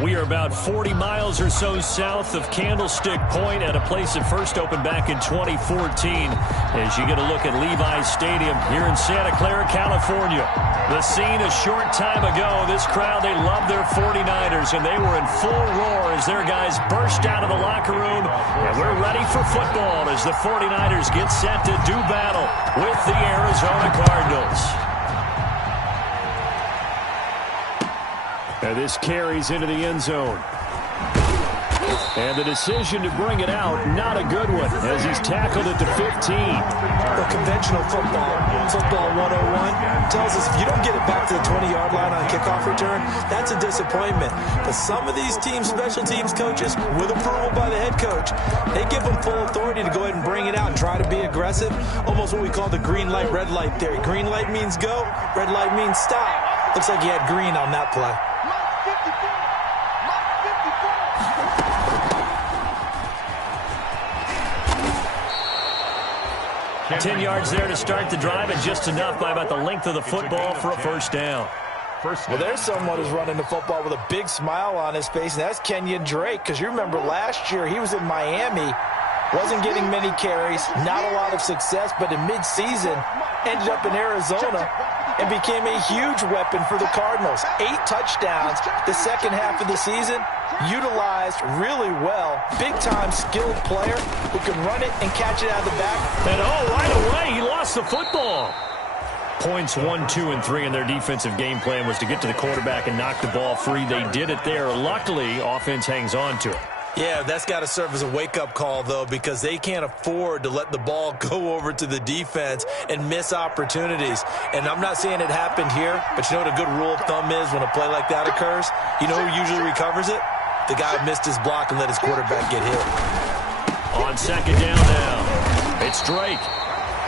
We are about 40 miles or so south of Candlestick Point at a place that first opened back in 2014 as you get a look at Levi's Stadium here in Santa Clara, California. The scene a short time ago, this crowd, they love their 49ers, and they were in full roar as their guys burst out of the locker room. And we're ready for football as the 49ers get set to do battle with the Arizona Cardinals. And this carries into the end zone. And the decision to bring it out, not a good one, as he's tackled at the 15. The conventional football 101, tells us if you don't get it back to the 20-yard line on kickoff return, that's a disappointment. But some of these teams, special teams coaches, with approval by the head coach, they give them full authority to go ahead and bring it out and try to be aggressive. Almost what we call the green light, red light theory. Green light means go, red light means stop. Looks like he had green on that play. 10 yards there to start the drive, and just enough by about the length of the football for a first down. Well, there's someone who's running the football with a big smile on his face, and that's Kenyon Drake, because you remember last year he was in Miami, wasn't getting many carries, not a lot of success, but in midseason ended up in Arizona and became a huge weapon for the Cardinals. 8 touchdowns the second half of the season, utilized really well. Big-time skilled player who can run it and catch it out of the back. And right away, he lost the football. Points 1, 2, and 3 in their defensive game plan was to get to the quarterback and knock the ball free. They did it there. Luckily, offense hangs on to it. Yeah, that's got to serve as a wake-up call, though, because they can't afford to let the ball go over to the defense and miss opportunities. And I'm not saying it happened here, but you know what a good rule of thumb is when a play like that occurs? You know who usually recovers it? The guy who missed his block and let his quarterback get hit. On second down now, it's Drake.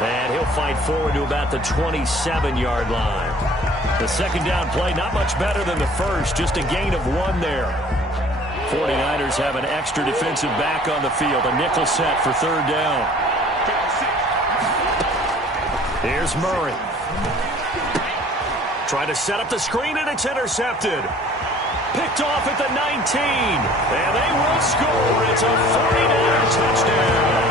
And he'll fight forward to about the 27-yard line. The second down play, not much better than the first, just a gain of 1 there. 49ers have an extra defensive back on the field. A nickel set for third down. Here's Murray. Trying to set up the screen, and it's intercepted. Picked off at the 19. And they will score. It's a 49er touchdown.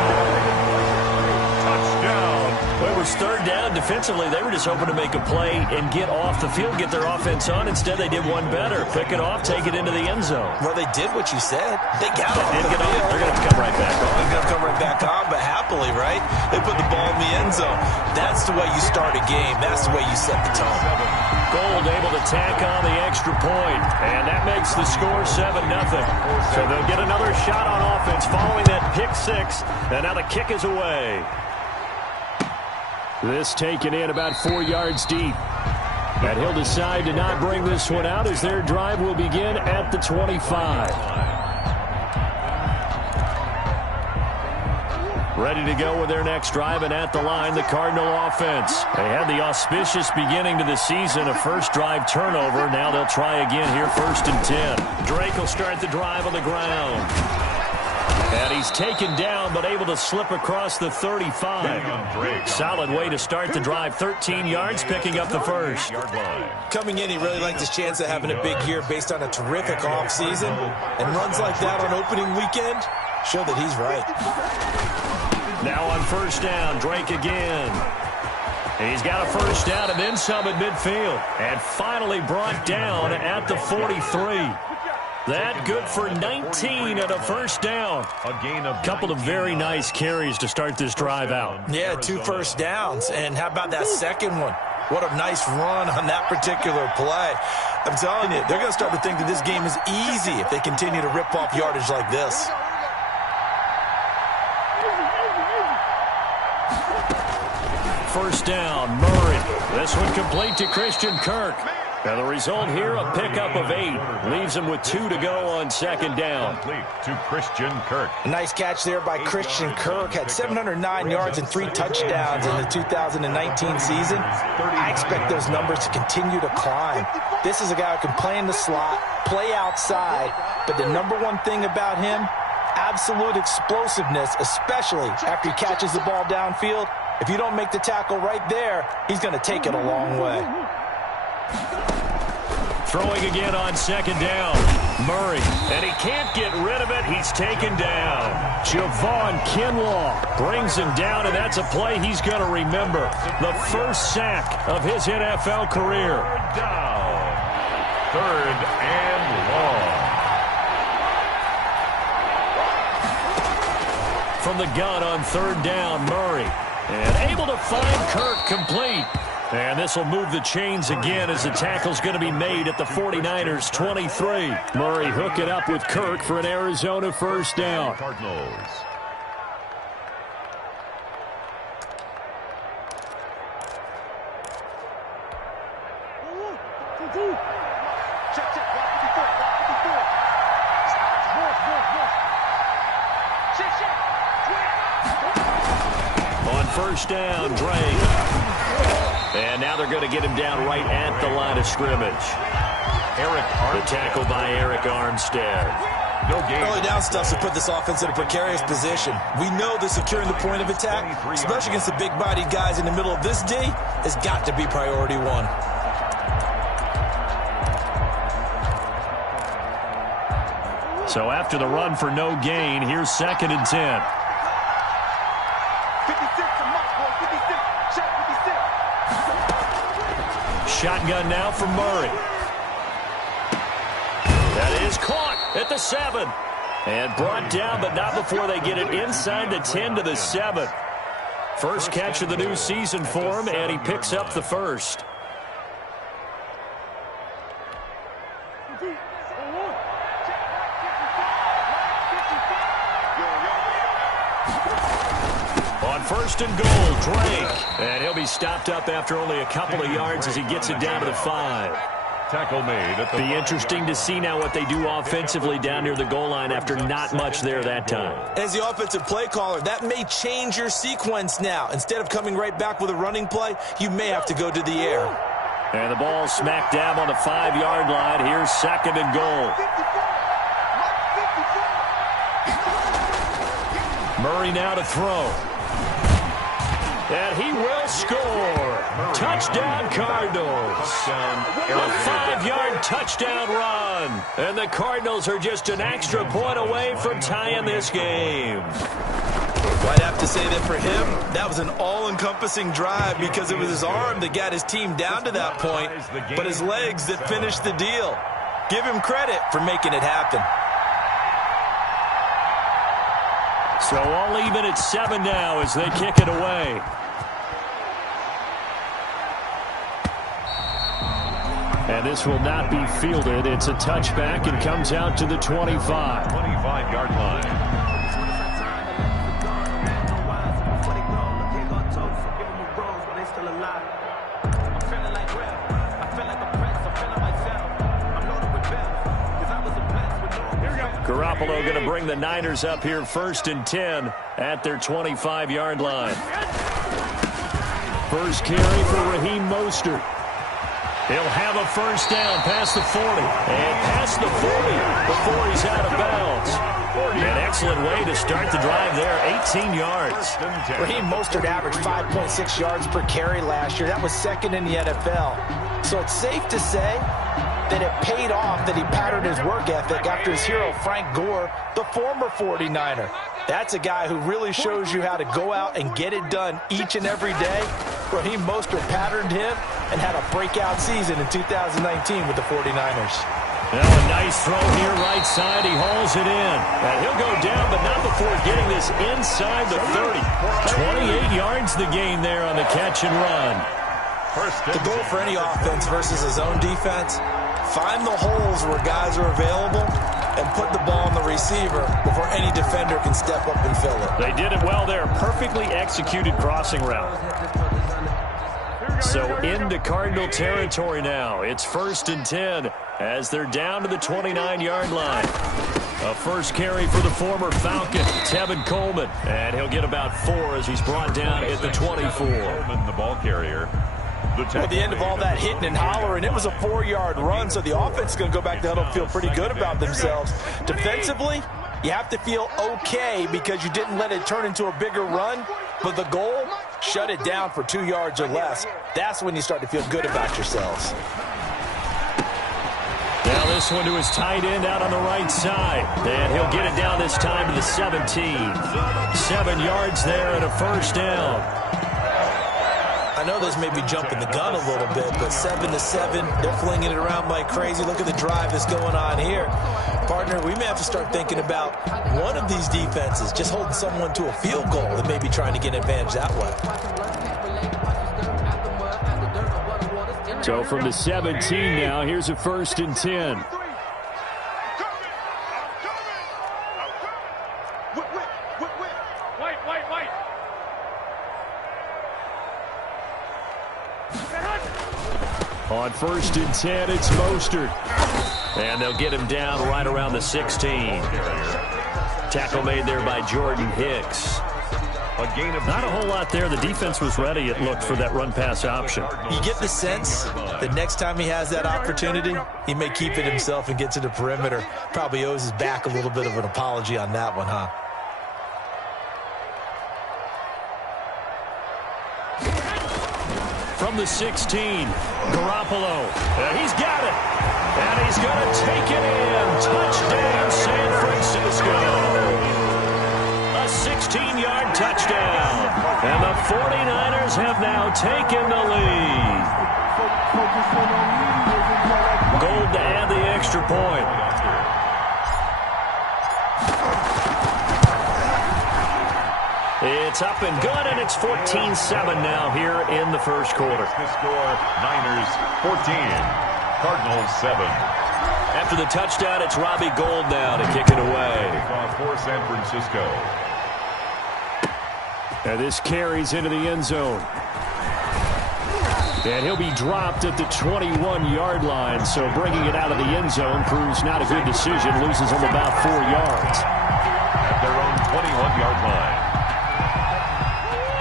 Well, it was third down. Defensively, they were just hoping to make a play and get off the field, get their offense on. Instead, they did one better. Pick it off, take it into the end zone. Well, they did what you said. They got off the field. They're going to come right back on. They're going to come right back on, but happily, right? They put the ball in the end zone. That's the way you start a game. That's the way you set the tone. Gold able to tack on the extra point, and that makes the score 7-0. So they'll get another shot on offense following that pick 6, and now the kick is away. This taken in about 4 yards deep. And he'll decide to not bring this one out as their drive will begin at the 25. Ready to go with their next drive, and at the line, the Cardinal offense. They had the auspicious beginning to the season, a first drive turnover. Now they'll try again here, 1st and 10. Drake will start the drive on the ground. And he's taken down, but able to slip across the 35. Solid way to start the drive. 13 yards, picking up the first. Coming in, he really liked his chance of having a big year based on a terrific offseason. And runs like that on opening weekend show that he's right. Now on first down, Drake again. He's got a first down and then some at midfield. And finally brought down at the 43. That good for 19 and a first down. A couple of very nice carries to start this drive out. Yeah, 2 first downs. And how about that second one? What a nice run on that particular play. I'm telling you, they're going to start to think that this game is easy if they continue to rip off yardage like this. First down, Murray. This one complete to Christian Kirk. Now the result here, a pickup of 8. Leaves him with 2 to go on second down. To Christian Kirk. A nice catch there by Christian Kirk. Had 709 yards and 3 touchdowns in the 2019 season. I expect those numbers to continue to climb. This is a guy who can play in the slot, play outside, but the number one thing about him, absolute explosiveness, especially after he catches the ball downfield. If you don't make the tackle right there, he's going to take it a long way. Throwing again on second down. Murray. And he can't get rid of it. He's taken down. Javon Kinlaw brings him down, and that's a play he's going to remember. The first sack of his NFL career. Down. Third and long. From the gun on third down, Murray. And able to find Kirk complete. And this will move the chains again as the tackle's going to be made at the 49ers 23. Murray hook it up with Kirk for an Arizona first down. Cardinals. On first down, Drake. And now they're going to get him down right at the line of scrimmage. The tackle by Eric Armstead. No gain. Early down stuff to put this offense in a precarious position. We know that securing the point of attack, especially against the big-bodied guys in the middle of this D, has got to be priority one. So after the run for no gain, here's 2nd and 10. Shotgun now from Murray. That is caught at the 7. And brought down, but not before they get it inside the 10 to the 7. First catch of the new season for him, and he picks up the first. On first and goal, Drake. And he'll be stopped up after only a couple of yards as he gets it down to the 5. Tackle made at the Be interesting to see now what they do offensively down near the goal line after not much there that time. As the offensive play caller, that may change your sequence now. Instead of coming right back with a running play, you may have to go to the air. And the ball smack dab on the 5-yard line. Here's 2nd and goal. Murray now to throw. And he will score. Touchdown, Cardinals. A 5-yard touchdown run. And the Cardinals are just an extra point away from tying this game. Well, I'd have to say that for him, that was an all-encompassing drive because it was his arm that got his team down to that point, but his legs that finished the deal. Give him credit for making it happen. So all even at 7 now as they kick it away. And this will not be fielded. It's a touchback and comes out to the 25. 25-yard line. Garoppolo going to bring the Niners up here 1st and 10 at their 25-yard line. First carry for Raheem Mostert. He'll have a first down past the 40 and past the 40 before he's out of bounds. An excellent way to start the drive there, 18 yards. Raheem Mostert averaged 5.6 yards per carry last year. That was 2nd in the NFL. So it's safe to say that it paid off that he patterned his work ethic after his hero Frank Gore, the former 49er. That's a guy who really shows you how to go out and get it done each and every day. Raheem Mostert patterned him and had a breakout season in 2019 with the 49ers. Now a nice throw here right side. He hauls it in. And he'll go down, but not before getting this inside the 30. 28 yards the gain there on the catch and run. The goal for any offense versus his own defense, find the holes where guys are available and put the ball on the receiver before any defender can step up and fill it. They did it well there. Perfectly executed crossing route. So into Cardinal territory now. It's 1st and 10 as they're down to the 29-yard line. A first carry for the former Falcon, Tevin Coleman. And he'll get about 4 as he's brought down at the 24. Coleman, the ball carrier. Well, at the end of all that hitting and hollering, it was a 4-yard run, so the offense is going to go back to huddle and feel pretty good about themselves. Defensively, you have to feel okay because you didn't let it turn into a bigger run, but the goal, shut it down for 2 yards or less. That's when you start to feel good about yourselves. this one to his tight end out on the right side. And he'll get it down this time to the 17. 7 yards there and a first down. I know this may be jumping the gun a little bit, but 7-7, they're flinging it around like crazy. Look at the drive that's going on here. Partner, we may have to start thinking about one of these defenses just holding someone to a field goal and maybe trying to get an advantage that way. So from the 17 now, here's a 1st and 10. On 1st and 10, it's Mostert. And they'll get him down right around the 16. Tackle made there by Jordan Hicks. A gain of not a whole lot there. The defense was ready, it looked, for that run-pass option. You get the sense that next time he has that opportunity, he may keep it himself and get to the perimeter. Probably owes his back a little bit of an apology on that one, huh? From the 16, Garoppolo. He's got it. And he's going to take it in. Touchdown, San Francisco. A 16-yard touchdown. And the 49ers have now taken the lead. Gold to add the extra point. It's up and good, and it's 14-7 now here in the first quarter. The score, Niners 14, Cardinals 7. After the touchdown, it's Robbie Gould now to kick it away. For San Francisco. And this carries into the end zone. And he'll be dropped at the 21-yard line, so bringing it out of the end zone proves not a good decision. Loses him about 4 yards. At their own 21-yard line.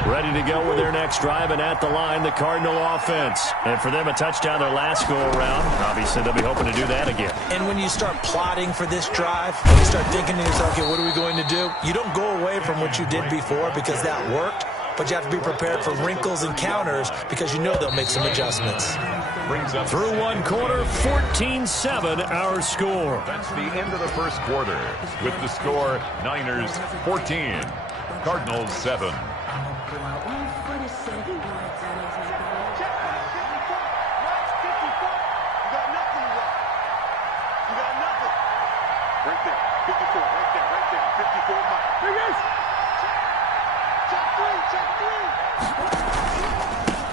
Ready to go with their next drive, and at the line, the Cardinal offense. And for them, a touchdown their last go-around. Obviously, they'll be hoping to do that again. And when you start plotting for this drive, when you start thinking to yourself, okay, what are we going to do? You don't go away from what you did before because that worked, but you have to be prepared for wrinkles and counters because you know they'll make some adjustments. Through one quarter, 14-7 our score. That's the end of the first quarter with the score Niners 14, Cardinals 7.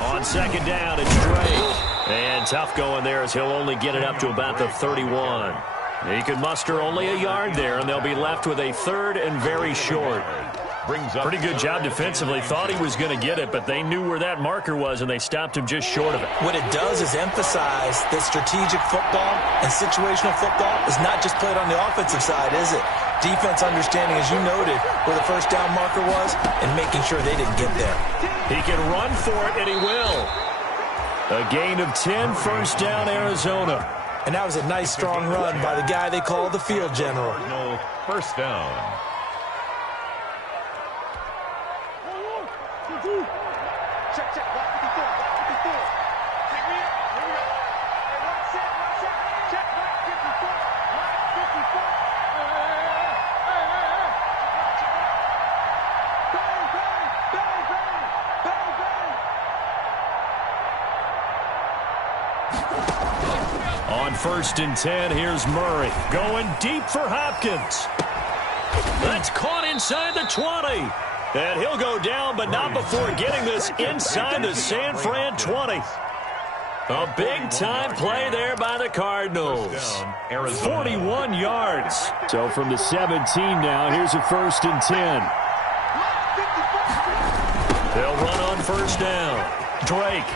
On second down, it's Drake. And tough going there as he'll only get it up to about the 31. He can muster only a yard there, and they'll be left with a 3rd and very short. Pretty good job defensively. Thought he was going to get it, but they knew where that marker was, and they stopped him just short of it. What it does is emphasize that strategic football and situational football is not just played on the offensive side, is it? Defense understanding, as you noted, where the first down marker was and making sure they didn't get there. He can run for it, and he will. A gain of 10, first down, Arizona. And that was a nice, strong run by the guy they call the field general. No, first down. On 1st and 10, here's Murray. Going deep for Hopkins. That's caught inside the 20. And he'll go down, but not before getting this inside the San Fran 20. A big-time play there by the Cardinals. 41 yards. So from the 17 now, here's a 1st and 10. They'll run on first down. Drake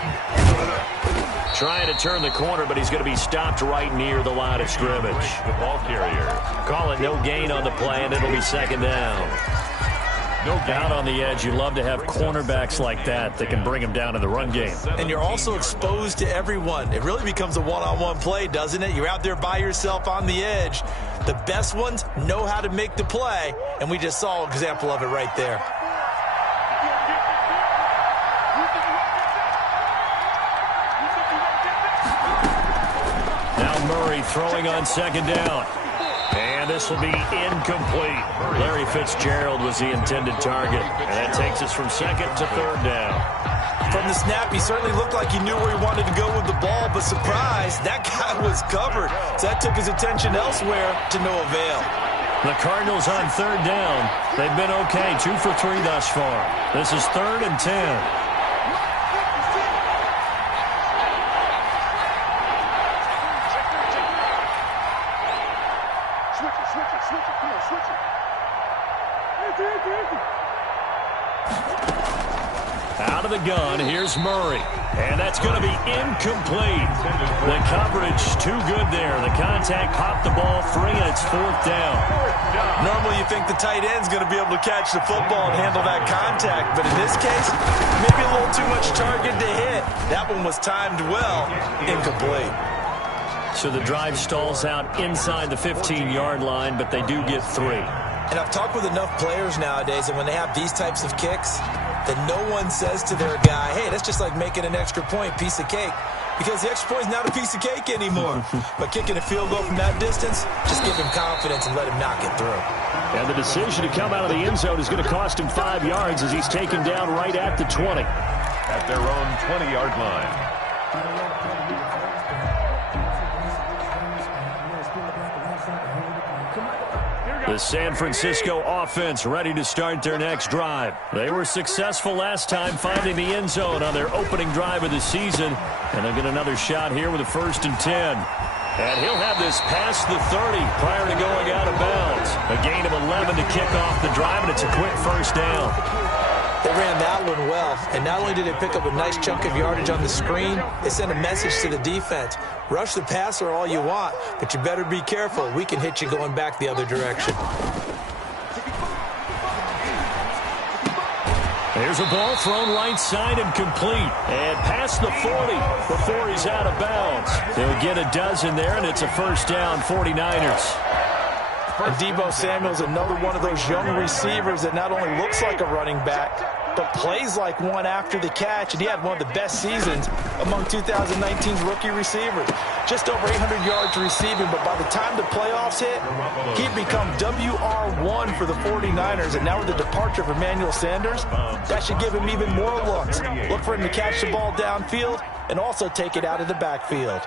trying to turn the corner, but he's going to be stopped right near the line of scrimmage. The ball carrier. Call it no gain on the play, and it'll be second down. No gain. Out on the edge, you love to have cornerbacks like that can bring them down in the run game. And you're also exposed to everyone. It really becomes a one-on-one play, doesn't it? You're out there by yourself on the edge. The best ones know how to make the play, and we just saw an example of it right there. Murray throwing on second down. And this will be incomplete. Larry Fitzgerald was the intended target. And that takes us from second to third down. From the snap, he certainly looked like he knew where he wanted to go with the ball, but surprise, that guy was covered. So that took his attention elsewhere to no avail. The Cardinals on third down. They've been okay, 2 for 3 thus far. This is 3rd and 10. Out of the gun, here's Murray. And that's going to be incomplete. The coverage too good there. The contact popped the ball free, and it's 4th down. Normally you think the tight end's going to be able to catch the football and handle that contact, but in this case, maybe a little too much target to hit. That one was timed well. Incomplete. So the drive stalls out inside the 15-yard line, but they do get 3. And I've talked with enough players nowadays, and when they have these types of kicks, that no one says to their guy, hey, that's just like making an extra point, piece of cake. Because the extra point is not a piece of cake anymore. But kicking a field goal from that distance, just give him confidence and let him knock it through. And the decision to come out of the end zone is going to cost him 5 yards as he's taken down right at the 20. At their own 20-yard line. The San Francisco offense ready to start their next drive. They were successful last time finding the end zone on their opening drive of the season. And they'll get another shot here with a 1st and 10. And he'll have this past the 30 prior to going out of bounds. A gain of 11 to kick off the drive, and it's a quick 1st down. They ran that one well, and not only did they pick up a nice chunk of yardage on the screen, they sent a message to the defense. Rush the passer all you want, but you better be careful. We can hit you going back the other direction. There's a ball thrown right side and complete. And past the 40 before he's out of bounds. They'll get a dozen there, and it's a 1st down, 49ers. And Deebo Samuel's another one of those young receivers that not only looks like a running back, but plays like one after the catch. And he had one of the best seasons among 2019's rookie receivers. Just over 800 yards receiving, but by the time the playoffs hit, he'd become WR1 for the 49ers. And now with the departure of Emmanuel Sanders, that should give him even more looks. Look for him to catch the ball downfield and also take it out of the backfield.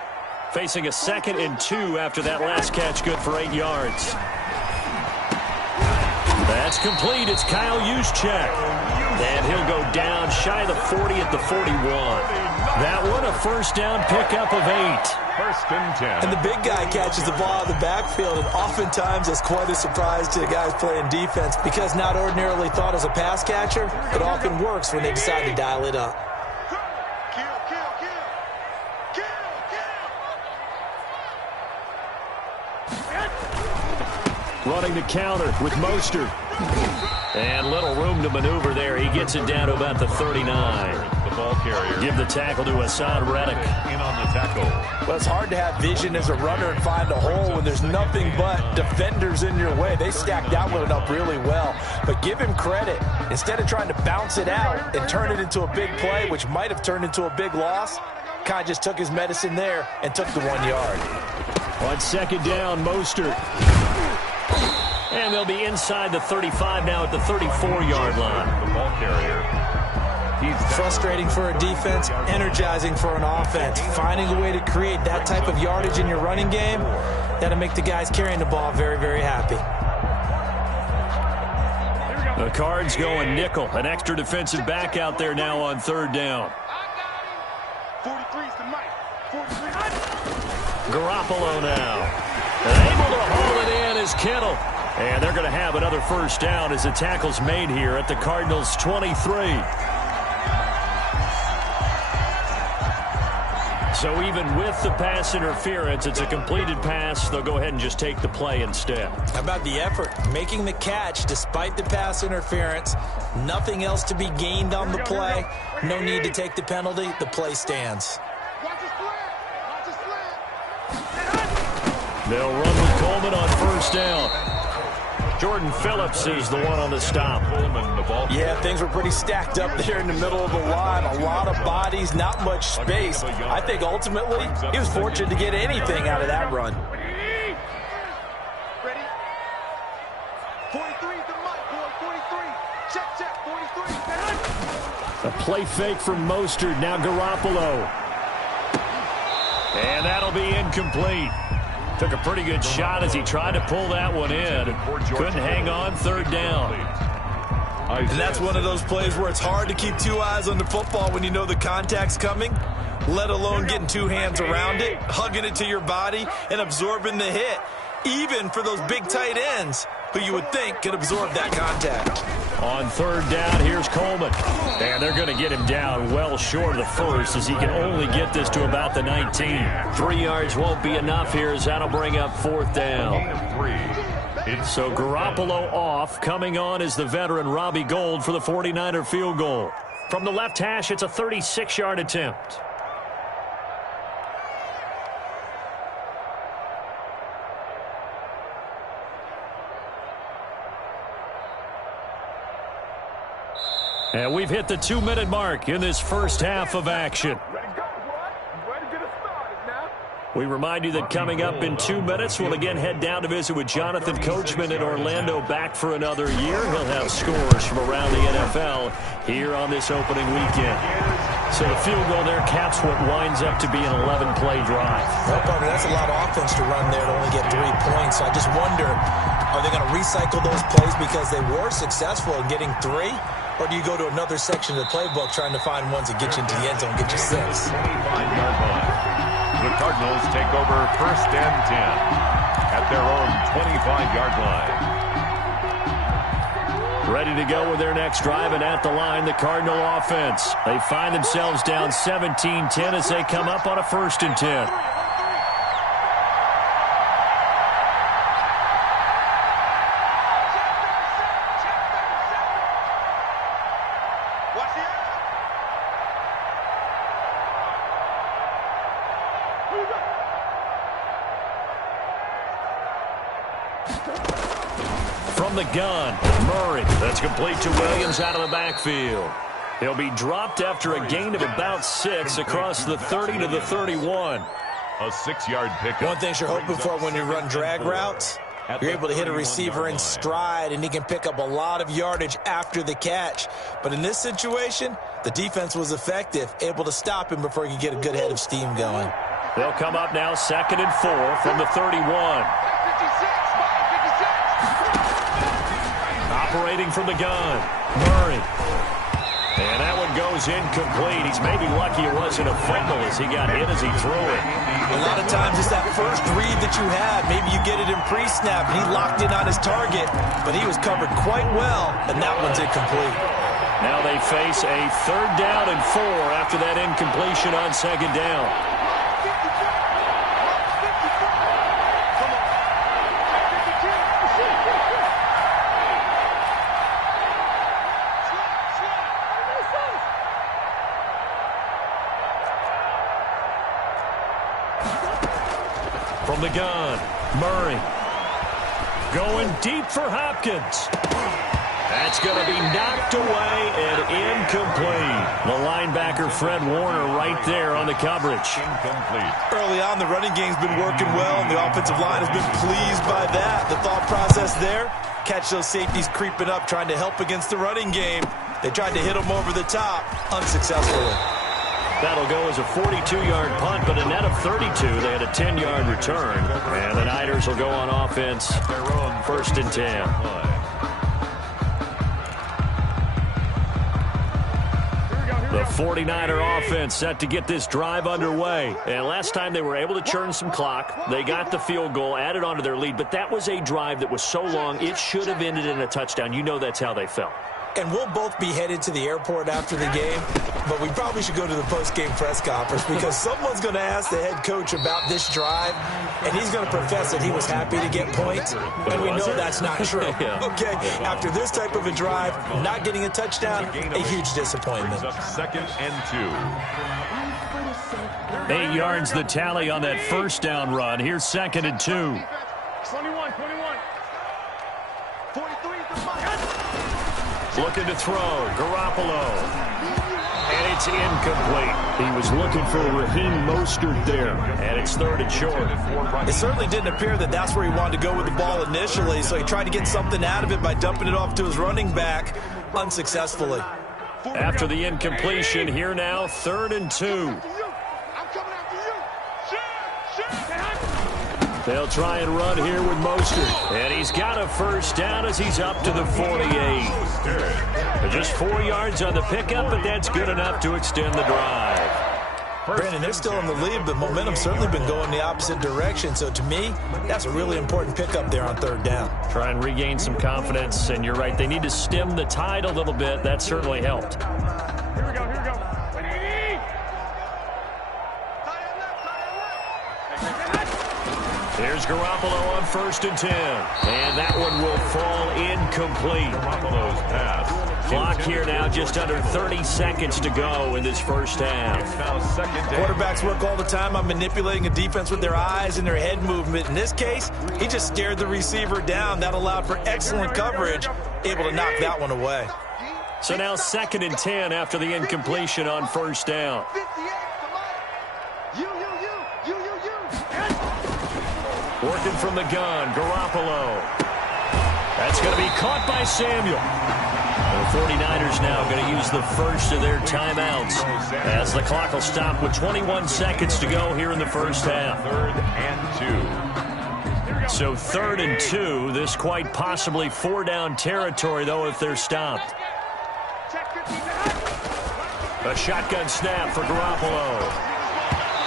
Facing a 2nd and 2 after that last catch, good for 8 yards. That's complete. It's Kyle Juszczyk. And he'll go down shy of the 40 at the 41. That one a 1st down pickup of 8. 1st and 10. And the big guy catches the ball out of the backfield, and oftentimes it's quite a surprise to the guys playing defense because not ordinarily thought as a pass catcher, it often works when they decide to dial it up. Running the counter with Mostert. And little room to maneuver there. He gets it down to about the 39. The ball carrier. Give the tackle to Hassan Reddick. In on the tackle. Well, it's hard to have vision as a runner and find a hole when there's nothing but defenders in your way. They stacked that one up really well. But give him credit. Instead of trying to bounce it out and turn it into a big play, which might have turned into a big loss, kind of just took his medicine there and took the 1 yard. On 2nd down, Mostert. And they'll be inside the 35 now at the 34-yard line. The ball carrier. He's frustrating for a defense, energizing for an offense. Finding a way to create that type of yardage in your running game, that'll make the guys carrying the ball very, very happy. The Cards going nickel. An extra defensive back out there now on 3rd down. 43's the mic. 43. Garoppolo now. And able to haul it in is Kittle. And they're going to have another 1st down as the tackle's made here at the Cardinals' 23. So even with the pass interference, it's a completed pass. They'll go ahead and just take the play instead. How about the effort? Making the catch despite the pass interference. Nothing else to be gained on the play. No need to take the penalty. The play stands. They'll run with Coleman on 1st down. Jordan Phillips is the one on the stop. Yeah, things were pretty stacked up there in the middle of the line. A lot of bodies, not much space. I think ultimately he was fortunate to get anything out of that run. Ready? 43 is the mic, boy. 43. Check, 43. A play fake from Mostert. Now Garoppolo. And that'll be incomplete. Took a pretty good shot as he tried to pull that one in. Couldn't hang on, third down. And that's one of those plays where it's hard to keep two eyes on the football when you know the contact's coming, let alone getting two hands around it, hugging it to your body, and absorbing the hit. Even for those big tight ends who you would think could absorb that contact. On third down, here's Coleman. And they're going to get him down well short of the first as he can only get this to about the 19. 3 yards won't be enough here as that'll bring up fourth down. So Garoppolo off. Coming on is the veteran Robbie Gould for the 49er field goal. From the left hash, it's a 36-yard attempt. And we've hit the 2-minute mark in this first half of action. We remind you that coming up in 2 minutes, we'll again head down to visit with Jonathan Coachman in Orlando, back for another year. He'll have scores from around the NFL here on this opening weekend. So the field goal there caps what winds up to be an 11-play drive. Well, partner, that's a lot of offense to run there to only get 3 points. I just wonder, are they going to recycle those plays because they were successful in getting 3? Or do you go to another section of the playbook trying to find ones that get you into the end zone, get you 6? 25-yard line. The Cardinals take over first and 10 at their own 25-yard line. Ready to go with their next drive, and at the line, the Cardinal offense. They find themselves down 17-10 as they come up on a 1st and 10. From the gun, Murray. That's complete to Williams out of the backfield. He'll be dropped after a gain of about 6 across the 30 to the 31. A 6-yard pickup. One thing you're hoping for when you run drag routes, you're able to hit a receiver in stride, and he can pick up a lot of yardage after the catch. But in this situation, the defense was effective, able to stop him before he could get a good head of steam going. They'll come up now 2nd and 4 from the 31. Operating from the gun, Murray. And that one goes incomplete. He's maybe lucky it wasn't a fumble as he got hit as he threw it. A lot of times it's that first read that you have. Maybe you get it in pre-snap, and he locked in on his target, but he was covered quite well, and that one's incomplete. Now they face a 3rd down and 4 after that incompletion on 2nd down. From the gun, Murray. Going deep for Hopkins. That's going to be knocked away and incomplete. The linebacker, Fred Warner, right there on the coverage. Incomplete. Early on, the running game's been working well, and the offensive line has been pleased by that. The thought process there, catch those safeties creeping up, trying to help against the running game. They tried to hit them over the top, unsuccessfully. That'll go as a 42-yard punt, but a net of 32. They had a 10-yard return. And the Niners will go on offense, their own 1st and 10. The 49er offense set to get this drive underway. And last time they were able to churn some clock. They got the field goal, added onto their lead. But that was a drive that was so long, it should have ended in a touchdown. You know that's how they felt. And we'll both be headed to the airport after the game, but we probably should go to the post-game press conference because someone's going to ask the head coach about this drive, and he's going to profess that he was happy to get points, and we know that's not true. Okay, after this type of a drive, not getting a touchdown, a huge disappointment. 2nd and 2. 8 yards the tally on that 1st down run. Here's 2nd and 2. 21. 43 is the mic. Looking to throw. Garoppolo. And it's incomplete. He was looking for Raheem Mostert there. And it's third and short. It certainly didn't appear that that's where he wanted to go with the ball initially, so he tried to get something out of it by dumping it off to his running back unsuccessfully. After the incompletion, here now, 3rd and 2. I'm coming after you. They'll try and run here with Mostert. And he's got a first down as he's up to the 48. Just 4 yards on the pickup, but that's good enough to extend the drive. Brandon, they're still in the lead, but momentum's certainly been going the opposite direction. So to me, that's a really important pickup there on 3rd down. Try and regain some confidence, and you're right. They need to stem the tide a little bit. That certainly helped. Here we go. Here's Garoppolo on 1st and 10. And that one will fall incomplete. Garoppolo's pass. Clock here now, just under 30 seconds to go in this first half. It's now 2nd down. Quarterbacks work all the time on manipulating a defense with their eyes and their head movement. In this case, he just stared the receiver down. That allowed for excellent coverage, able to knock that one away. So now 2nd and 10 after the incompletion on 1st down. 58 is the mic. You. Working from the gun, Garoppolo. That's going to be caught by Samuel. The 49ers now going to use the first of their timeouts as the clock will stop with 21 seconds to go here in the first half. 3rd and 2. So 3rd and 2, this quite possibly 4-down territory, though, if they're stopped. A shotgun snap for Garoppolo.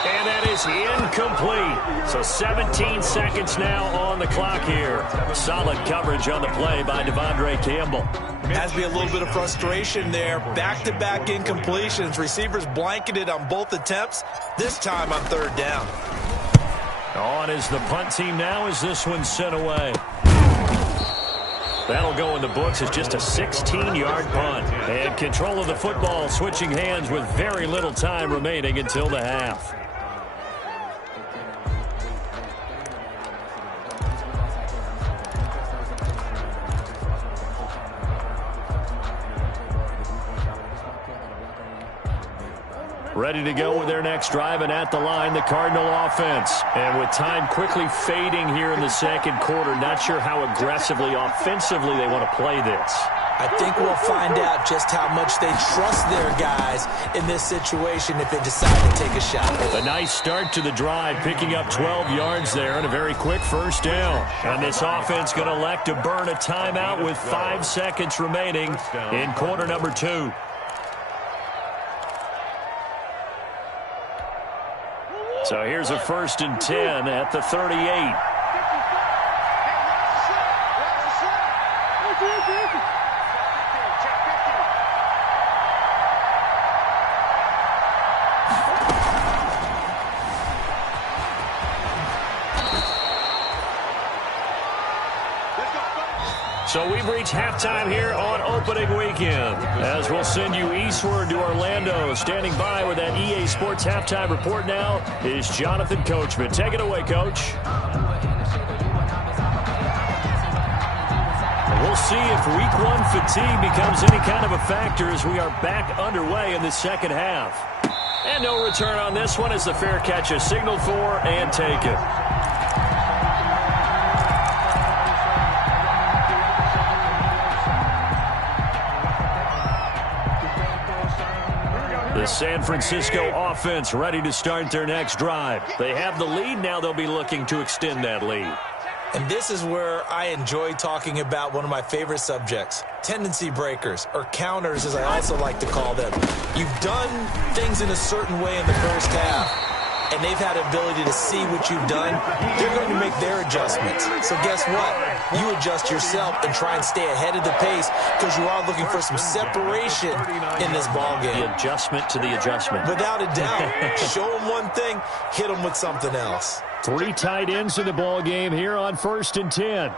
And that is incomplete. So 17 seconds now on the clock here. Solid coverage on the play by Devondre Campbell. Has to be a little bit of frustration there. Back-to-back incompletions. Receivers blanketed on both attempts, this time on 3rd down. On is the punt team now as this one's sent away. That'll go in the books as just a 16-yard punt. And control of the football switching hands with very little time remaining until the half. Ready to go with their next drive, and at the line, the Cardinal offense. And with time quickly fading here in the 2nd quarter, not sure how aggressively, offensively they want to play this. I think we'll find out just how much they trust their guys in this situation if they decide to take a shot. A nice start to the drive, picking up 12 yards there and a very quick first down. And this offense going to elect to burn a timeout with 5 seconds remaining in quarter number 2. So here's a 1st and 10 at the 38. So we've reached halftime here on opening weekend, as we'll send you eastward to Orlando. Standing by with that EA Sports halftime report now is Jonathan Coachman. Take it away, Coach. We'll see if week 1 fatigue becomes any kind of a factor as we are back underway in the 2nd half. And no return on this one as the fair catch is signaled for and taken. The San Francisco offense ready to start their next drive. They have the lead. Now they'll be looking to extend that lead. And this is where I enjoy talking about one of my favorite subjects, tendency breakers, or counters as I also like to call them. You've done things in a certain way in the first half, and they've had the ability to see what you've done. They're going to make their adjustments. So guess what? You adjust yourself and try and stay ahead of the pace because you are looking for some separation in this ballgame. The adjustment to the adjustment. Without a doubt. Show them one thing, hit them with something else. 3 tight ends in the ball game here on 1st and 10.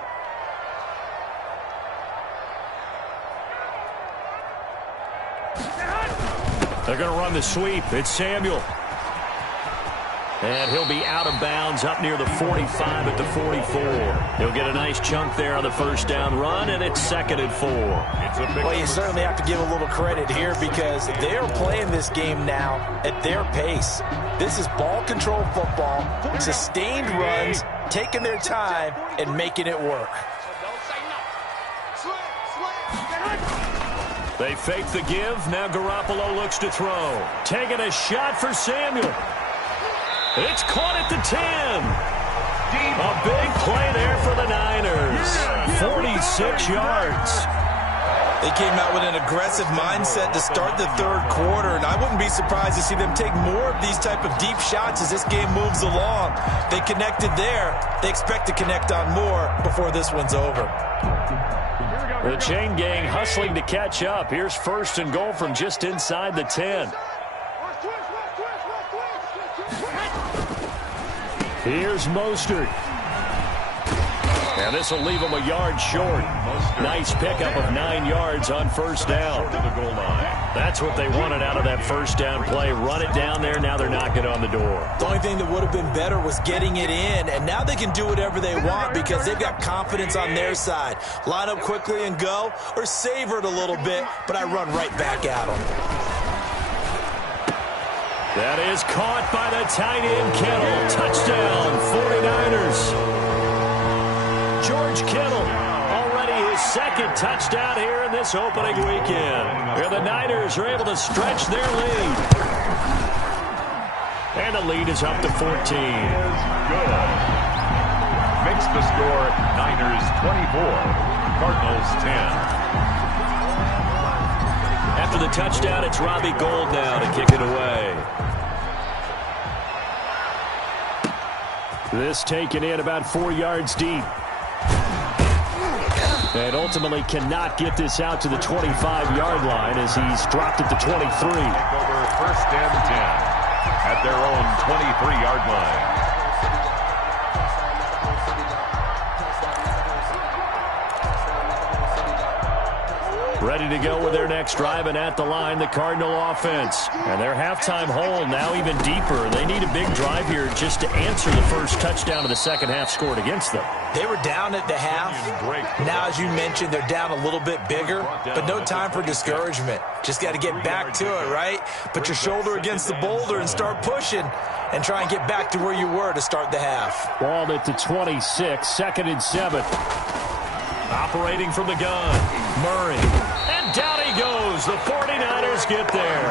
They're going to run the sweep. It's Samuel. And he'll be out of bounds up near the 45 at the 44. He'll get a nice chunk there on the first down run, and it's 2nd and 4. Well, you certainly have to give a little credit here because they are playing this game now at their pace. This is ball control football, sustained runs, taking their time, and making it work. They fake the give. Now Garoppolo looks to throw. Taking a shot for Samuel. It's caught at the 10. A big play there for the Niners. 46 yards. They came out with an aggressive mindset to start the third quarter, and I wouldn't be surprised to see them take more of these type of deep shots as this game moves along. They connected there. They expect to connect on more before this one's over. The chain gang hustling to catch up. Here's 1st and goal from just inside the 10. Here's Mostert. And this will leave him a yard short. Nice pickup of 9 yards on first down. That's what they wanted out of that first down play. Run it down there. Now they're knocking on the door. The only thing that would have been better was getting it in, and now they can do whatever they want because they've got confidence on their side. Line up quickly and go, or savor it a little bit, but I run right back at them. That is caught by the tight end, Kittle. Touchdown, 49ers. George Kittle, already his 2nd touchdown here in this opening weekend. Where the Niners are able to stretch their lead. And the lead is up to 14. Good. Makes the score Niners 24, Cardinals 10. After the touchdown, it's Robbie Gould now to kick it away. This taken in about 4 yards deep. And ultimately cannot get this out to the 25-yard line as he's dropped at the 23. Take over 1st and 10 at their own 23-yard line. Ready to go with their next drive, and at the line, the Cardinal offense. And their halftime hole now even deeper. They need a big drive here just to answer the first touchdown of the second half scored against them. They were down at the half. Now, as you mentioned, they're down a little bit bigger, but no time for discouragement. Just got to get back to it, right? Put your shoulder against the boulder and start pushing and try and get back to where you were to start the half. Ball at the 26, 2nd and 7. Operating from the gun, Murray. And down he goes. The 49ers get there.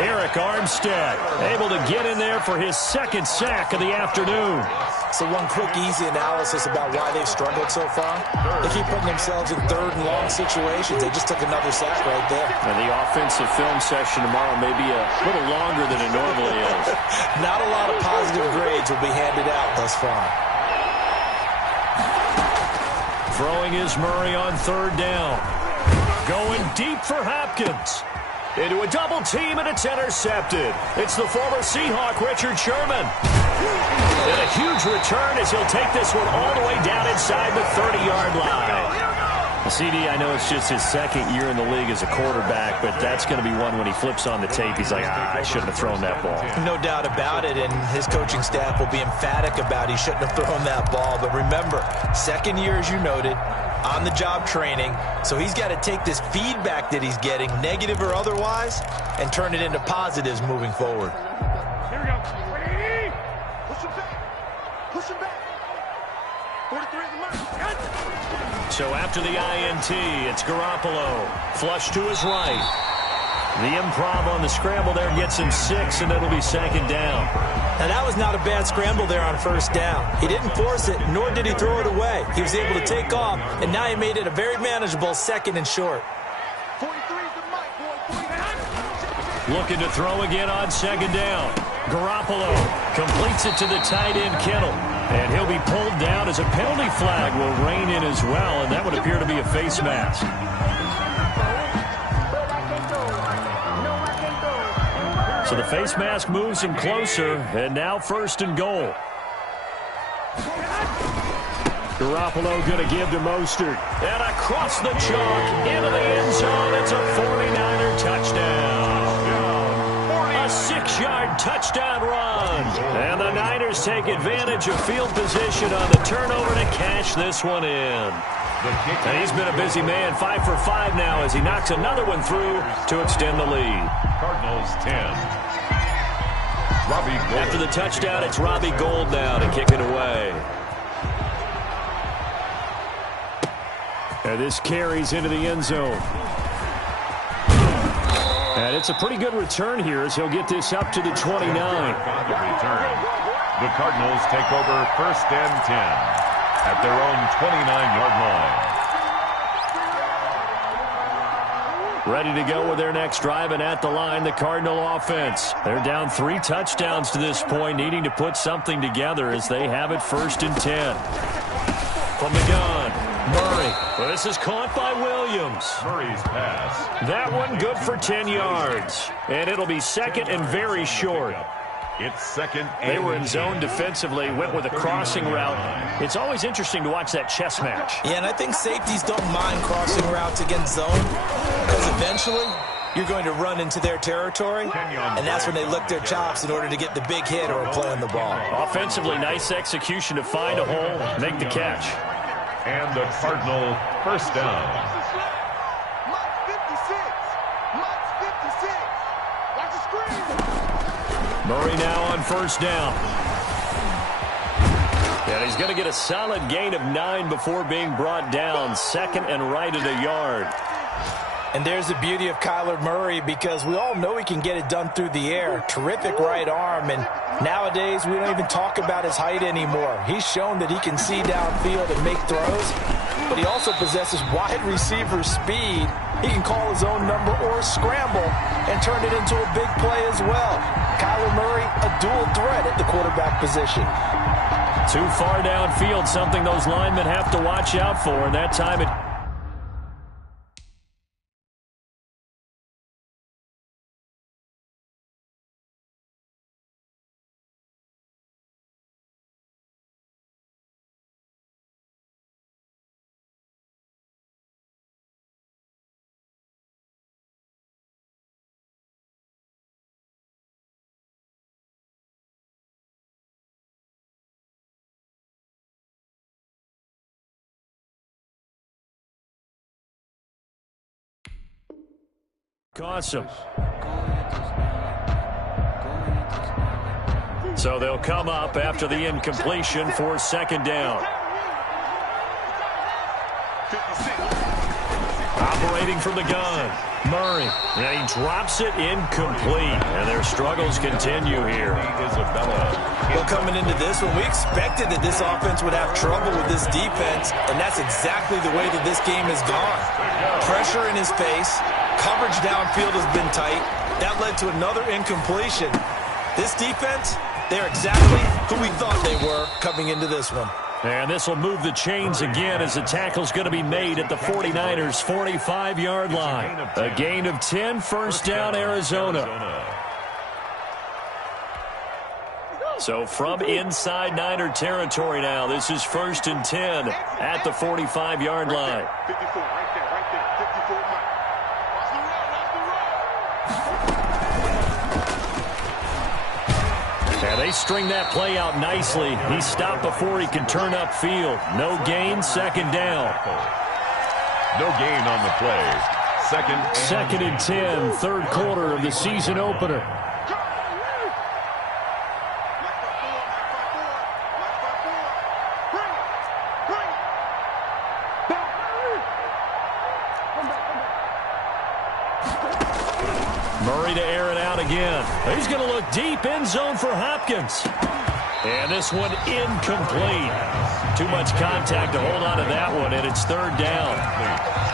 Eric Armstead able to get in there for his 2nd sack of the afternoon. So one quick, easy analysis about why they've struggled so far. They keep putting themselves in 3rd and long situations. They just took another sack right there. And the offensive film session tomorrow may be a little longer than it normally is. Not a lot of positive grades will be handed out thus far. Throwing is Murray on 3rd down. Going deep for Hopkins. Into a double team, and it's intercepted. It's the former Seahawk, Richard Sherman. And a huge return as he'll take this one all the way down inside the 30-yard line. CD, I know it's just his 2nd year in the league as a quarterback, but that's going to be one when he flips on the tape. He's like, I shouldn't have thrown that ball. No doubt about it, and his coaching staff will be emphatic about he shouldn't have thrown that ball. But remember, 2nd year, as you noted, on-the-job training, so he's got to take this feedback that he's getting, negative or otherwise, and turn it into positives moving forward. Here we go. Push him back. Push him back. 43 is the mark. So after the INT, it's Garoppolo. Flush to his right. The improv on the scramble there gets him 6, and it'll be 2nd down. Now, that was not a bad scramble there on 1st down. He didn't force it, nor did he throw it away. He was able to take off, and now he made it a very manageable 2nd and short. 43 is the mark, boy. Looking to throw again on 2nd down. Garoppolo completes it to the tight end, Kittle. And he'll be pulled down as a penalty flag will rein in as well, and that would appear to be a face mask. So the face mask moves him closer, and now 1st and goal. Garoppolo going to give to Mostert. And across the chalk into the end zone. It's a 49er touchdown. A 6-yard touchdown run. And the Niners take advantage of field position on the turnover to cash this one in. And he's been a busy man, 5 for 5 now as he knocks another one through to extend the lead. Cardinals 10. Robbie Gould. After the touchdown, it's Robbie Gould now to kick it away. And this carries into the end zone. And it's a pretty good return here as he'll get this up to the 29. The Cardinals take over 1st and 10. At their own 29-yard line. Ready to go with their next drive, and at the line, the Cardinal offense. They're down 3 touchdowns to this point, needing to put something together as they have it 1st and 10. From the gun, Murray. Well, this is caught by Williams. Murray's pass. That one good for 10 yards. And it'll be second and very short. It's second. They were in zone defensively, went with a crossing route. It's always interesting to watch that chess match. Yeah, and I think safeties don't mind crossing routes against zone because eventually you're going to run into their territory, and that's when they lick their chops in order to get the big hit or a play on the ball. Offensively, nice execution to find a hole, make the catch. And the Cardinal first down. Murray now on 1st down. And he's going to get a solid gain of 9 before being brought down. 2nd and right at a yard. And there's the beauty of Kyler Murray because we all know he can get it done through the air. Terrific right arm, and nowadays we don't even talk about his height anymore. He's shown that he can see downfield and make throws, but he also possesses wide receiver speed. He can call his own number or scramble and turn it into a big play as well. Kyler Murray, a dual threat at the quarterback position. Too far downfield, something those linemen have to watch out for, and that time it... Awesome. So they'll come up after the incompletion for 2nd down. Operating from the gun, Murray. And he drops it incomplete. And their struggles continue here. Well, coming into this one, we expected that this offense would have trouble with this defense, and that's exactly the way that this game has gone. Pressure in his face. Coverage downfield has been tight. That led to another incompletion. This defense, they're exactly who we thought they were coming into this one. And this will move the chains again as the tackle's going to be made at the 49ers' 45-yard line. A gain of 10, 1st down, Arizona. So from inside Niner territory now, this is 1st and 10 at the 45-yard line. 54, right there, 54, Mike. And they string that play out nicely. He stopped before he could turn upfield. No gain, 2nd down. No gain on the play. 2nd and 10, 3rd quarter of the season opener. Murray to air it out again. He's going to look deep, end zone for Hopkins. And this one incomplete. Too much contact to hold on to that one, and it's 3rd down.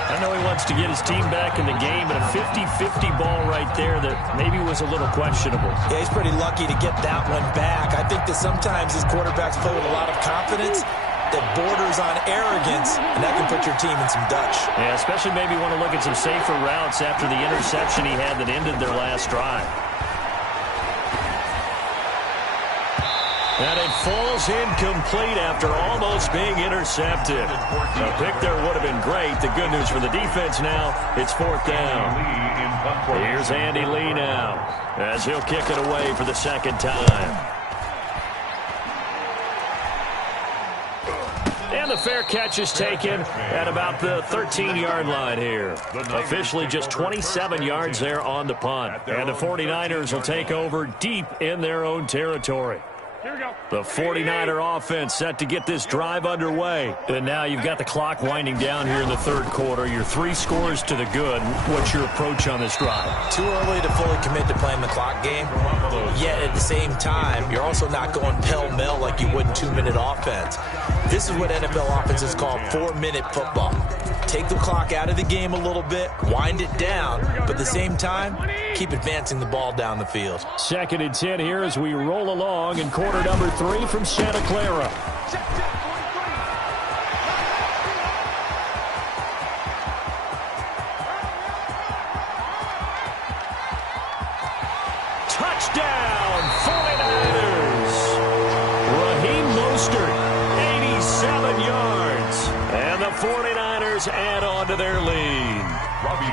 I know he wants to get his team back in the game, but a 50-50 ball right there that maybe was a little questionable. Yeah, he's pretty lucky to get that one back. I think that sometimes his quarterbacks play with a lot of confidence that borders on arrogance, and that can put your team in some Dutch. Yeah, especially maybe want to look at some safer routes after the interception he had that ended their last drive. And it falls incomplete after almost being intercepted. A pick there would have been great. The good news for the defense now, it's 4th down. Here's Andy Lee now, as he'll kick it away for the 2nd time. And the fair catch is taken at about the 13-yard line here. Officially just 27 yards there on the punt. And the 49ers will take over deep in their own territory. The 49er offense set to get this drive underway. And now you've got the clock winding down here in the 3rd quarter. Your 3 scores to the good. What's your approach on this drive? Too early to fully commit to playing the clock game. Yet at the same time, you're also not going pell-mell like you would in 2-minute offense. This is what NFL offenses call 4-minute football. Take the clock out of the game a little bit, wind it down, but at the same time, keep advancing the ball down the field. 2nd and 10 here as we roll along in quarter number 3 from Santa Clara. Touchdown, 49ers! Raheem Mostert, 87 yards. And the 49ers add on to their lead.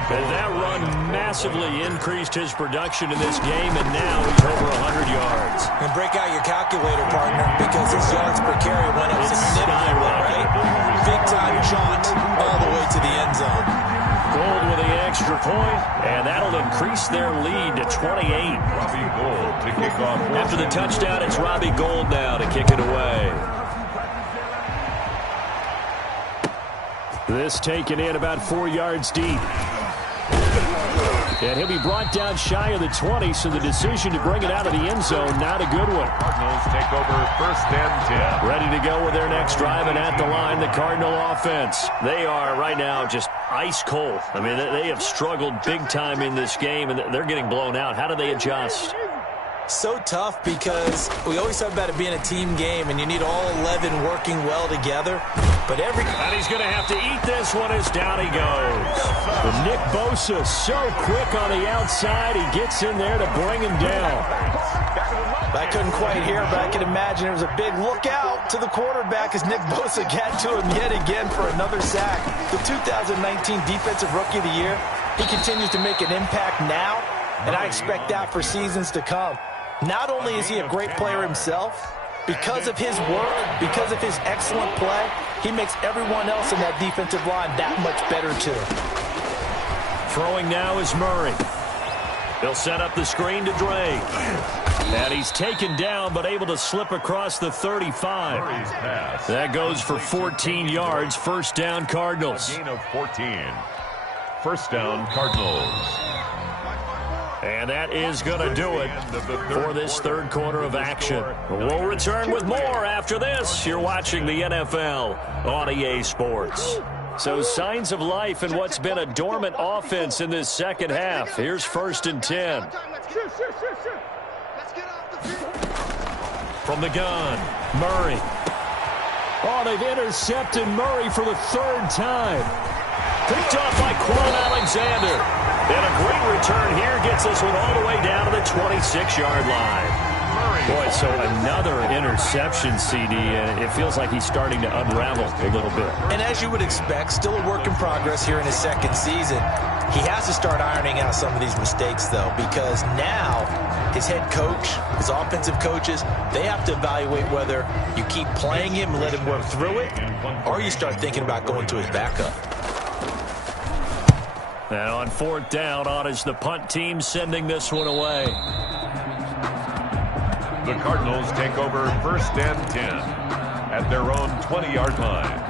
And that run massively increased his production in this game, and now he's over 100 yards. And break out your calculator, partner, because his yards per carry went up significantly, right? Big-time jaunt all the way to the end zone. Gold with the extra point, and that'll increase their lead to 28. Robbie Gould to kick off. After the touchdown, it's Robbie Gould now to kick it away. This taken in about 4 yards deep. And he'll be brought down shy of the 20, so the decision to bring it out of the end zone, not a good one. Cardinals take over 1st and 10. Ready to go with their next drive, and at the line, the Cardinal offense. They are right now just ice cold. I mean, they have struggled big time in this game, and they're getting blown out. How do they adjust? So tough because we always talk about it being a team game, and you need all 11 working well together. But and he's going to have to eat this one as down he goes. But Nick Bosa so quick on the outside. He gets in there to bring him down. I couldn't quite hear, but I can imagine there was a big look out to the quarterback as Nick Bosa got to him yet again for another sack. The 2019 Defensive Rookie of the Year, he continues to make an impact now, and I expect that for seasons to come. Not only is he a great player himself, because of his work, because of his excellent play, he makes everyone else in that defensive line that much better too. Throwing now is Murray. He'll set up the screen to Drake. And he's taken down but able to slip across the 35. That goes for 14 yards. 1st down, Cardinals. Gain of 14. 1st down, Cardinals. And that is going to do it for this 3rd quarter of action. We'll return with more after this. You're watching the NFL on EA Sports. So signs of life in what's been a dormant offense in this 2nd half. Here's 1st and 10. From the gun, Murray. Oh, they've intercepted Murray for the 3rd time. Picked off by Quan Alexander. And a great return here gets us all the way down to the 26-yard line. Boy, so another interception, CD, and it feels like he's starting to unravel a little bit. And as you would expect, still a work in progress here in his 2nd season. He has to start ironing out some of these mistakes, though, because now his head coach, his offensive coaches, they have to evaluate whether you keep playing him and let him work through it, or you start thinking about going to his backup. And on 4th down, on is the punt team sending this one away. The Cardinals take over 1st and 10 at their own 20-yard line.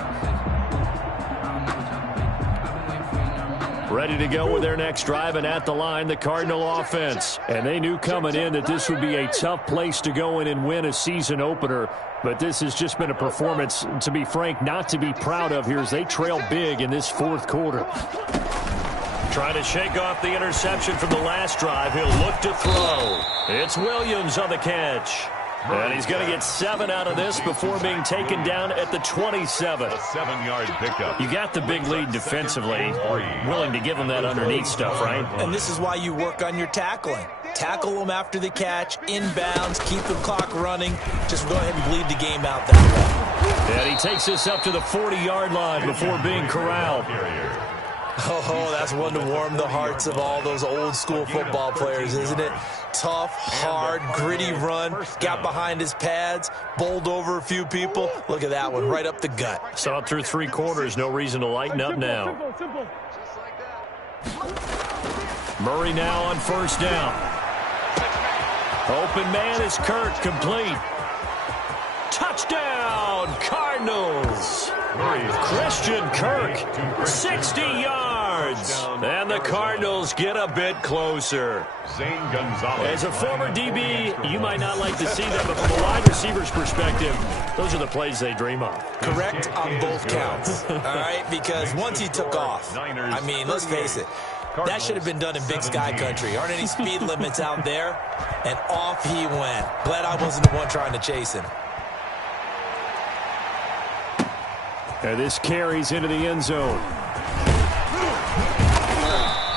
Ready to go with their next drive, and at the line, the Cardinal offense. And they knew coming in that this would be a tough place to go in and win a season opener. But this has just been a performance, to be frank, not to be proud of here as they trail big in this 4th quarter. Trying to shake off the interception from the last drive. He'll look to throw. It's Williams on the catch. And he's going to get 7 out of this before being taken down at the 27. A 7-yard pickup. You got the big lead defensively. Willing to give him that underneath stuff, right? And this is why you work on your tackling. Tackle them after the catch, inbounds, keep the clock running. Just go ahead and bleed the game out that way. And he takes us up to the 40-yard line before being corralled. Oh, that's one to warm the hearts of all those old-school football players, isn't it? Tough, hard, gritty run, got behind his pads, bowled over a few people. Look at that one, right up the gut. Saw it through 3 quarters, no reason to lighten up now. Murray now on first down. Open man is Kirk, complete. Touchdown, Cardinals. Christian Kirk, 60 yards. And the Cardinals get a bit closer. As a former DB, you might not like to see that, but from a wide receiver's perspective, those are the plays they dream of. Correct on both counts, all right? Because once he took off, I mean, let's face it, that should have been done in Big Sky Country. Aren't any speed limits out there? And off he went. Glad I wasn't the one trying to chase him. And this carries into the end zone.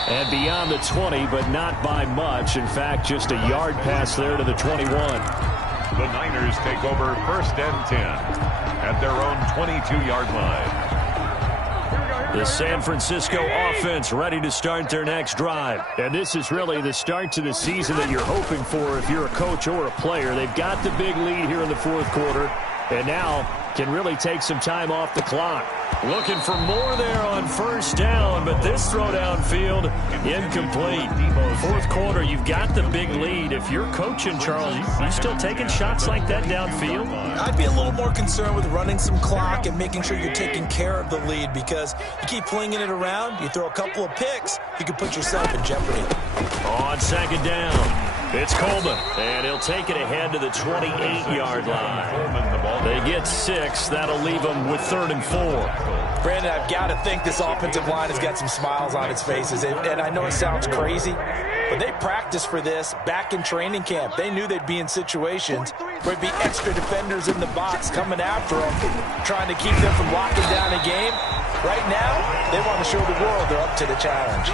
And beyond the 20, but not by much. In fact, just a yard pass there to the 21. The Niners take over first and 10 at their own 22-yard line. The San Francisco offense ready to start their next drive. And this is really the start to the season that you're hoping for if you're a coach or a player. They've got the big lead here in the fourth quarter. And now can really take some time off the clock. Looking for more there on first down, but this throw downfield incomplete. Fourth quarter, you've got the big lead. If you're coaching, Charles, you still taking shots like that downfield? I'd be a little more concerned with running some clock and making sure you're taking care of the lead, because you keep flinging it around, you throw a couple of picks, you can put yourself in jeopardy. On second down, it's Coleman, and he'll take it ahead to the 28-yard line. They get 6. That'll leave them with 3rd and 4. Brandon, I've got to think this offensive line has got some smiles on its faces. And I know it sounds crazy, but they practiced for this back in training camp. They knew they'd be in situations where there'd be extra defenders in the box coming after them, trying to keep them from locking down a game. Right now, they want to show the world they're up to the challenge.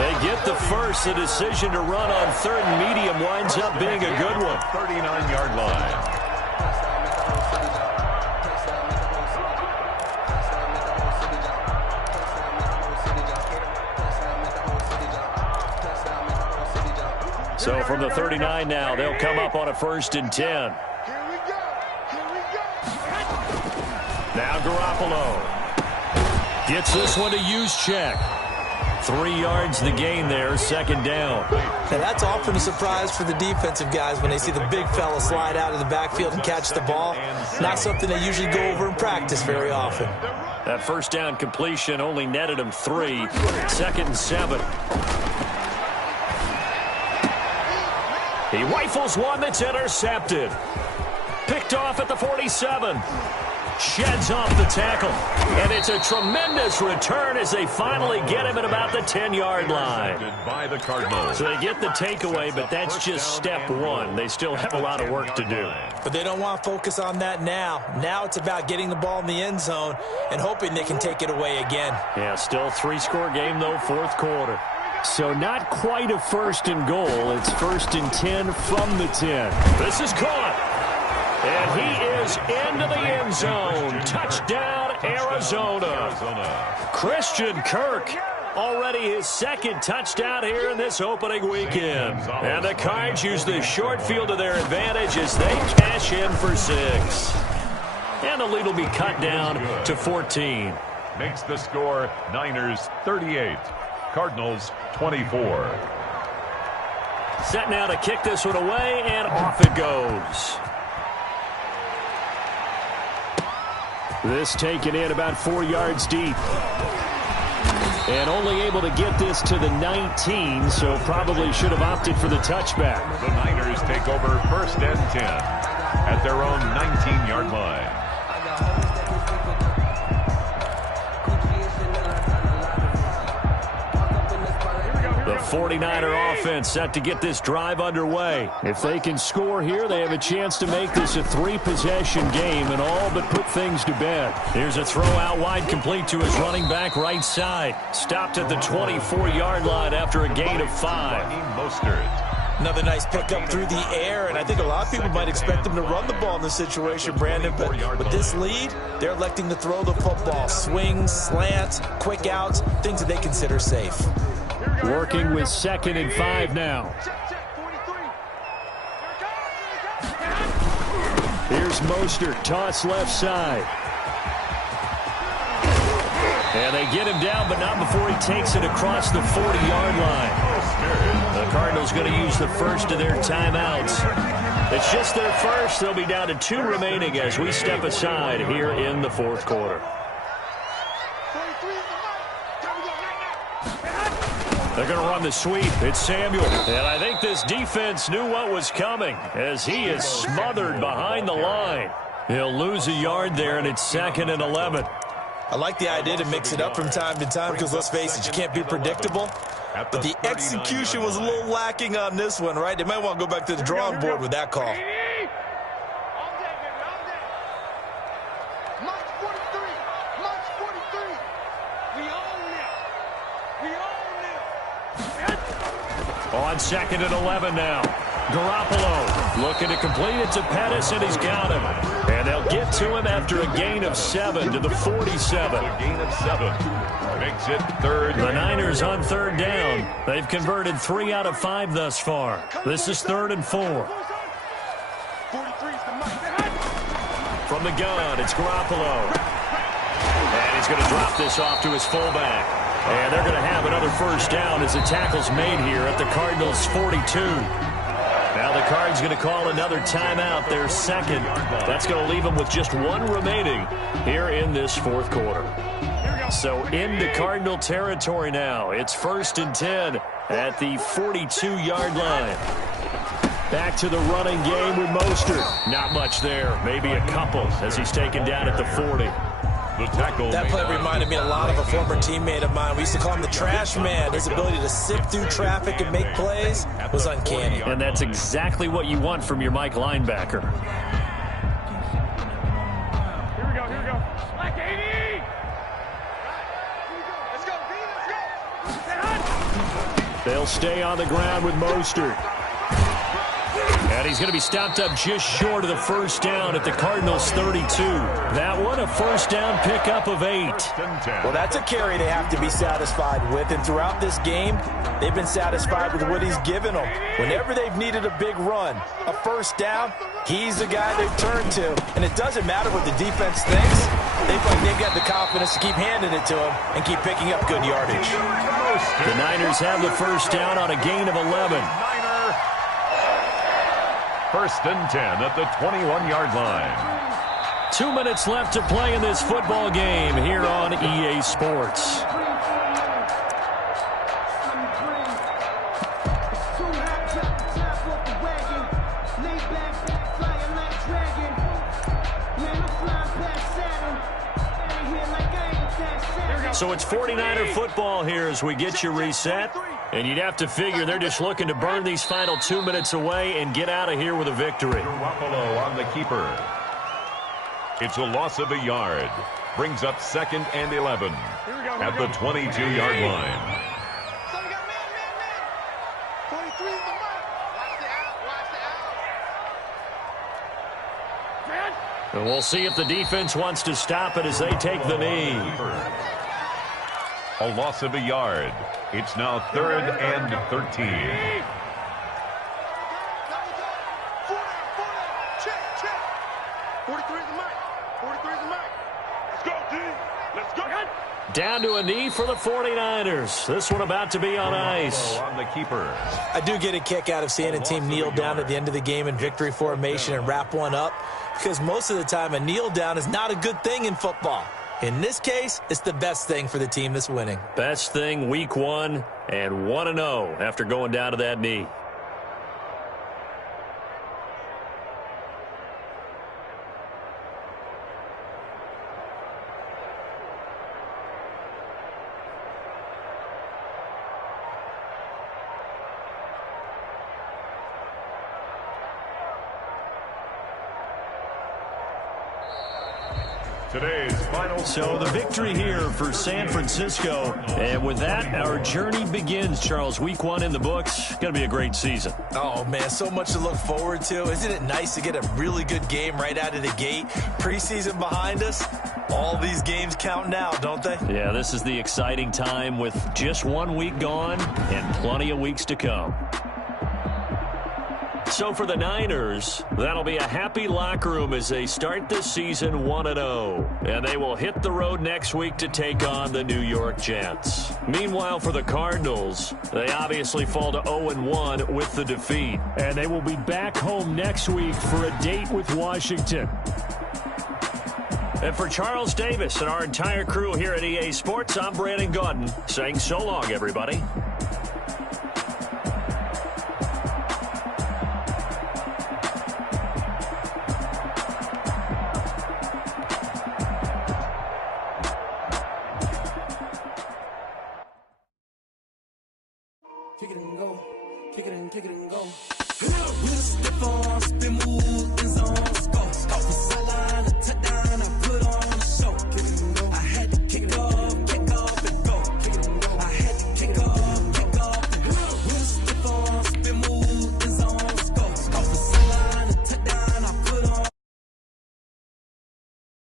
They get the first. The decision to run on 3rd and medium winds up being a good one. 39-yard line. So from the 39 now, they'll come up on a 1st and 10. Now Garoppolo gets this one to Juszczyk. 3 yards the gain there, 2nd down. Now that's often a surprise for the defensive guys when they see the big fella slide out of the backfield and catch the ball. Not something they usually go over in practice very often. That first down completion only netted him 3. 2nd and 7. He rifles one that's intercepted. Picked off at the 47. Sheds off the tackle. And it's a tremendous return as they finally get him at about the 10-yard line. By the Cardinals. So they get the takeaway, but that's just step 1. They still have a lot of work to do. But they don't want to focus on that now. Now it's about getting the ball in the end zone and hoping they can take it away again. Yeah, still 3-score game, though, 4th quarter. So not quite a 1st and goal. It's 1st and 10 from the 10. This is caught. And he is into the end zone. Touchdown, Arizona. Christian Kirk, already his 2nd touchdown here in this opening weekend. And the Cards use the short field to their advantage as they cash in for 6. And the lead will be cut down to 14. Makes the score Niners 38. Cardinals 24. Set now to kick this one away, and off it goes. This taken in about 4 yards deep. And only able to get this to the 19, so probably should have opted for the touchback. The Niners take over 1st and 10 at their own 19-yard line. The 49er offense set to get this drive underway. If they can score here, they have a chance to make this a 3-possession game and all but put things to bed. Here's a throw out wide, complete to his running back right side. Stopped at the 24-yard line after a gain of 5. Another nice pickup through the air, and I think a lot of people might expect them to run the ball in this situation, Brandon, but with this lead, they're electing to throw the football. Swings, slants, quick outs, things that they consider safe. Working with 2nd and 5 now. Here's Mostert, toss left side. And they get him down, but not before he takes it across the 40-yard line. The Cardinals going to use the first of their timeouts. It's just their first. They'll be down to 2 remaining as we step aside here in the 4th quarter. They're going to run the sweep. It's Samuel. And I think this defense knew what was coming as he is smothered behind the line. He'll lose a yard there, and it's 2nd and 11. I like the idea to mix it up from time to time because, let's face it, you can't be predictable. But the execution was a little lacking on this one, right? They might want to go back to the drawing board with that call. On 2nd and 11 now. Garoppolo looking to complete it to Pettis, and he's got him. And they'll get to him after a gain of 7 to the 47. A gain of 7 makes it 3rd. The Niners on 3rd down. They've converted 3 out of 5 thus far. This is 3rd and 4. From the gun, it's Garoppolo. And he's going to drop this off to his fullback. And they're going to have another first down as the tackle's made here at the Cardinals' 42. Now the Cards going to call another timeout, their 2nd. That's going to leave them with just 1 remaining here in this 4th quarter. So into Cardinal territory now. It's 1st and 10 at the 42-yard line. Back to the running game with Mostert. Not much there. Maybe a couple as he's taken down at the 40. That play reminded me a lot of a former teammate of mine. We used to call him the trash man. His ability to sift through traffic and make plays was uncanny. And that's exactly what you want from your Mike linebacker. Here we go. Like 80. Let's go. They'll stay on the ground with Mostert. And he's going to be stopped up just short of the first down at the Cardinals' 32. That one, a first down pickup of 8. Well, that's a carry they have to be satisfied with. And throughout this game, they've been satisfied with what he's given them. Whenever they've needed a big run, a first down, he's the guy they've turned to. And it doesn't matter what the defense thinks. They've got the confidence to keep handing it to him and keep picking up good yardage. The Niners have the first down on a gain of 11. 1st and 10 at the 21-yard line. 2 minutes left to play in this football game here on EA Sports. So it's 49er football here as we get you reset. And you'd have to figure they're just looking to burn these final 2 minutes away and get out of here with a victory. Garoppolo on the keeper. It's a loss of a yard. Brings up 2nd and 11 at the 22-yard line. So we got man. 43 is the mark. Watch the out. And we'll see if the defense wants to stop it as they take the knee. A loss of a yard. It's now 3rd and 13. Check. 43 is the mark. Let's go, D. Let's go. Down to a knee for the 49ers. This one about to be on ice. On the keeper. I do get a kick out of seeing a team kneel down at the end of the game in victory formation and wrap one up, because most of the time a kneel down is not a good thing in football. In this case, it's the best thing for the team that's winning. Best thing week 1 and 1-0 after going down to that knee. today's final So score. the victory here for San Francisco. And with that, our journey begins, Charles. Week 1 in the books. Going to be a great season. Oh, man, so much to look forward to. Isn't it nice to get a really good game right out of the gate? Preseason behind us. All these games count now, don't they? Yeah, this is the exciting time with just 1 week gone and plenty of weeks to come. So for the Niners, that'll be a happy locker room as they start this season 1-0. And they will hit the road next week to take on the New York Jets. Meanwhile, for the Cardinals, they obviously fall to 0-1 with the defeat. And they will be back home next week for a date with Washington. And for Charles Davis and our entire crew here at EA Sports, I'm Brandon Gaudin saying so long, everybody. Kick it and go. Kick it and go. With a stiff arm, spin move, in zone, let's go. Off the sideline, touchdown.